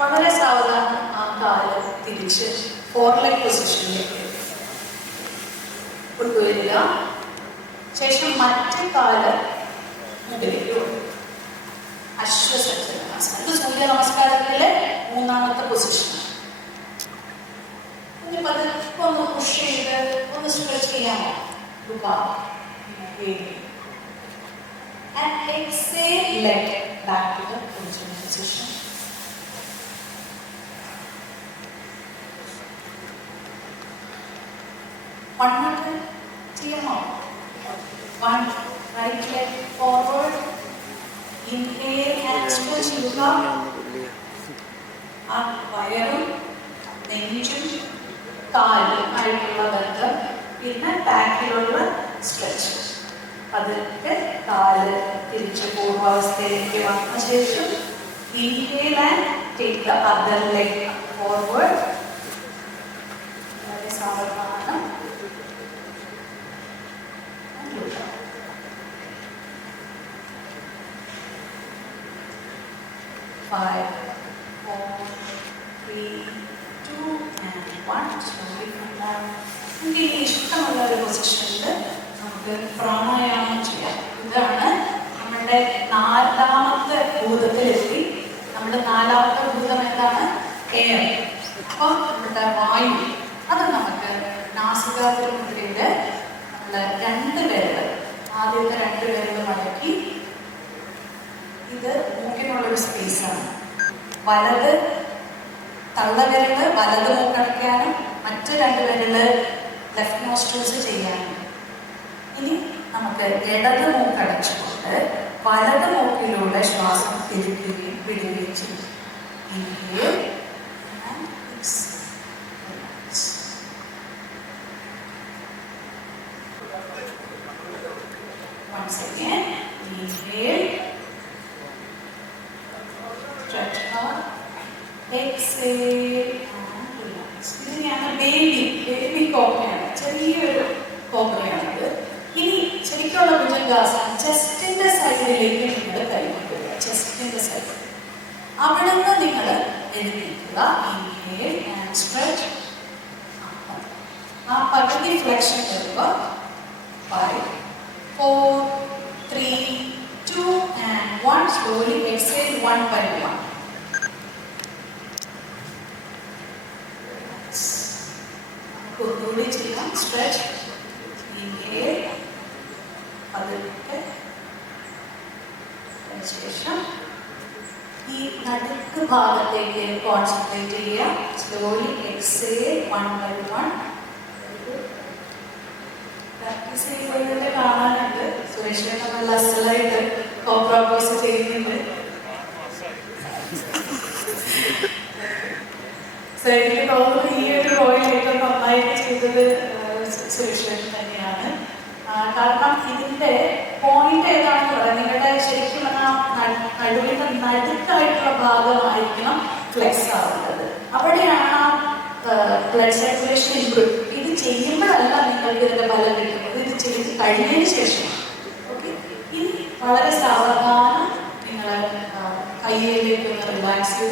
വളരെ സാവധാനം ആ കാല് തിരിച്ച് ഫോർലെഗ് പൊസിഷനിലേക്ക് കൊണ്ടുവരിക. ശേഷം മറ്റേ കാല് മുകളിലേക്ക് കൊണ്ടുവരിക. അശ്വസജ്ജനാസനം. ഇത് സൂര്യ നമസ്കാരത്തിലെ മൂന്നാമത്തെ പൊസിഷൻ. ഒന്ന് പുഷ് ചെയ്ത് ഒന്ന് സ്ട്രെച്ച് ചെയ്യാമോ? And exhale, leg back to the original position. One more time. ചെയ്യാമോ? One, right leg forward. Inhale and stretch ചെയ്യുക. ആ വയറും നെഞ്ചും കാലും ആയിട്ടുള്ള ബന്ധം. പിന്നെ ബാക്കിലുള്ള സ്ട്രെച്ച്. അതിന്റെ കാല് തിരിച്ച് പൂർവാവസ്ഥയിലേക്ക് വന്ന ശേഷം inhale and take the other leg forward. വളരെ സാവധാനം. 5, 4, 3, 2 and 1. Slowly come down. നമുക്ക് ഇനി ഇഷ്ടമുള്ള ഒരു പൊസിഷനിൽ നമുക്ക് പ്രാണായാമം ചെയ്യാം. ഇതാണ് നമ്മുടെ നാലാമത്തെ ഭൂതത്തിലെത്തി. നമ്മുടെ നാലാമത്തെ ഭൂതം എന്താണ്? എയർ. അപ്പോൾ നമ്മുടെ വായു അത് നമുക്ക് നാസികാഗ്രമുദ്രയില് നമ്മള് 2 വിരൽ, ആദ്യത്തെ 2 വിരൽ മടക്കി, ഇത് മൂക്കിനുള്ളൊരു സ്പേസാണ്. വലത് തള്ളവിരല് വലത് മൂക്കടയ്ക്കാനും മറ്റ് 2 വിരല് ലെഫ്റ്റ് നോസ്ട്രിൽസ് ചെയ്യാനും. ഇനി നമുക്ക് ഇടത് മൂക്കടച്ചുകൊണ്ട് വലത് മൂക്കിലൂടെ ശ്വാസം തിരിക്കുകയും വിടുകയും ചെയ്യും. Inhale and exhale. Once again, inhale, stretch out, exhale and relax. ഇതിനെയാണ് ബേബി കോബ്രയാണ്, ചെറിയൊരു കോബ്രയാണത്. ഇനി ശരിക്കുള്ള ഭുജംഗാസനം ചെസ്റ്റിന്റെ സൈഡിലേക്ക് നിങ്ങൾ കൈകൊണ്ടുവരിക. ചെസ്റ്റിന്റെ സൈഡ് അവിടെ നിന്ന് നിങ്ങൾ എഴുതിക്കുക. Inhale and stretch. ആ പകുതി ഫ്ലെക്ഷൻ വരുക. 5, 4, 3, 2 and 1. Slowly exhale 1 by 1. ഒന്നുകൂടി ചെയ്യാം. സ്ട്രെച്ച്. ഇൻഹേൽ. അതിലേക്ക് ശേഷം ഈ നടുക്ക് ഭാഗത്തേക്ക് കോൺസെൻട്രേറ്റ് ചെയ്യുക. Slowly exhale 1 by 1. പ്രാക്ടീസ് ചെയ്യുന്നത് കാണാനുണ്ട്. സുരേഷിനൊക്കെ നല്ല അസലായിട്ട് കോബ്ര പോസ് ചെയ്യുന്നുണ്ട്. എനിക്ക് തോന്നുന്നു ഈ ഒരു റോയിൽ ഏറ്റവും നന്നായിട്ട് ചെയ്തത് സുരേഷൻ തന്നെയാണ്. കാരണം ഇതിന്റെ പോയിന്റ് ഏതാണെന്ന് പറയാം. നിങ്ങളുടെ ശരിക്കും നടുവിന്റെ നടുക്കായിട്ടുള്ള ഭാഗമായിരിക്കണം ഫ്ലെക്സ് ആവുന്നത്. അവിടെയാണ് ബ്ലഡ് സർക്കുലേഷൻ ഇംപ്രൂവ്. ഇത് ചെയ്യുമ്പോഴല്ല നിങ്ങൾക്ക് ഇതിന്റെ ഫലം കിട്ടുന്നത്, ഇത് ചെയ്ത് കഴിഞ്ഞതിന് ശേഷം. ഓക്കെ, ഇനി വളരെ സാവധാനം നിങ്ങൾ കയ്യിലേക്ക് റിലാക്സ് ചെയ്ത്